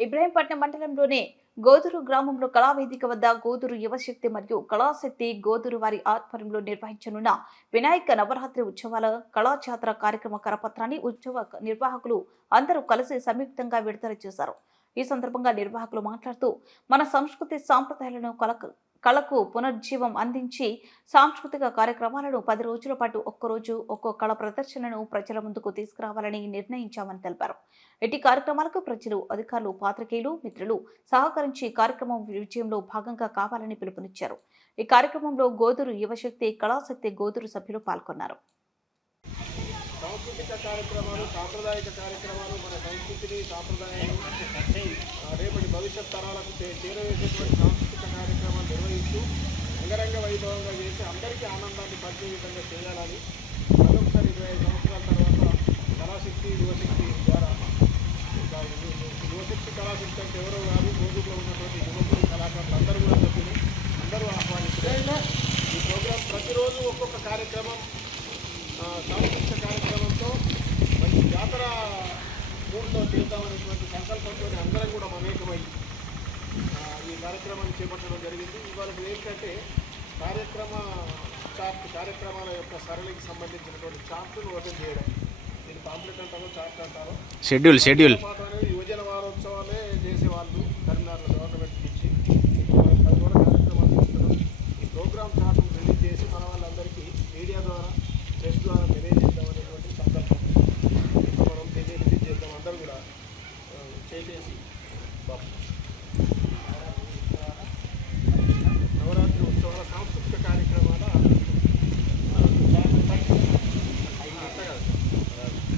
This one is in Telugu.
ఇబ్రాహీంపట్నం మండలంలోని గోదురు గ్రామంలో కళావేదిక వద్ద గోదురు యువశక్తి మరియు కళాశక్తి గోదురు వారి ఆధ్వర్యంలో నిర్వహించనున్న వినాయక నవరాత్రి ఉత్సవాల కళాఛాత్ర కార్యక్రమ కరపత్రాన్ని ఉత్సవ నిర్వాహకులు అందరూ కలిసి సంయుక్తంగా విడుదల చేశారు. ఈ సందర్భంగా నిర్వాహకులు మాట్లాడుతూ మన సంస్కృతి సాంప్రదాయాలను కలక కళకు పునర్జీవం అందించి సాంస్కృతిక కార్యక్రమాలను పది రోజుల పాటు ఒక్కరోజు ఒక్కో కళ ప్రదర్శనను ప్రజల ముందుకు తీసుకురావాలని నిర్ణయించామని తెలిపారు. ఇటు కార్యక్రమాలకు ప్రజలు అధికారులు పాత్రికేయులు మిత్రులు సహకరించి కార్యక్రమం విజయంలో భాగంగా కావాలని పిలుపునిచ్చారు. ఈ కార్యక్రమంలో గోదురు యువశక్తి కళాశక్తి గోదురు సభ్యులు పాల్గొన్నారు. సాంస్కృతిక కార్యక్రమాలు సాంప్రదాయిక కార్యక్రమాలు మన సంస్కృతిని సాంప్రదాయాలు రేపటి భవిష్యత్ తరాలకు చేరవేసేటువంటి నిర్వహిస్తూ అంగరంగ వైభవంగా చేసి అందరికీ ఆనందాన్ని పరిచే విధంగా చేయాలని మరొకసారి ఇరవై ఐదు సంవత్సరాల తర్వాత కళాశక్తి యువశక్తి ద్వారా యువశక్తి కళాశక్తి అంటే ఎవరో కాదు రోజుల్లో ఉన్నటువంటి యువకులు కళాకారులు అందరూ కూడా సభ్యులు అందరూ ఆహ్వానిస్తారు ఈ ప్రోగ్రాం ప్రతిరోజు ఒక్కొక్క కార్యక్రమం సాంస్కృతిక కార్యక్రమంతో మంచి జాతర మూడుతో చేద్దామనేటువంటి సంకల్పంతో అందరం కూడా మమేకమై ఆ, ఈ కార్యక్రమాన్ని చేపట్టడం జరిగింది. ఇవాళ ఏంటంటే కార్యక్రమ చార్ట్ కార్యక్రమాల యొక్క సరళికి సంబంధించినటువంటి చార్ట్ను ఓపెన్ చేయడం. దీని పాంప్లెట్ అంటారో చార్ట్ అంటారో. Schedule schedule.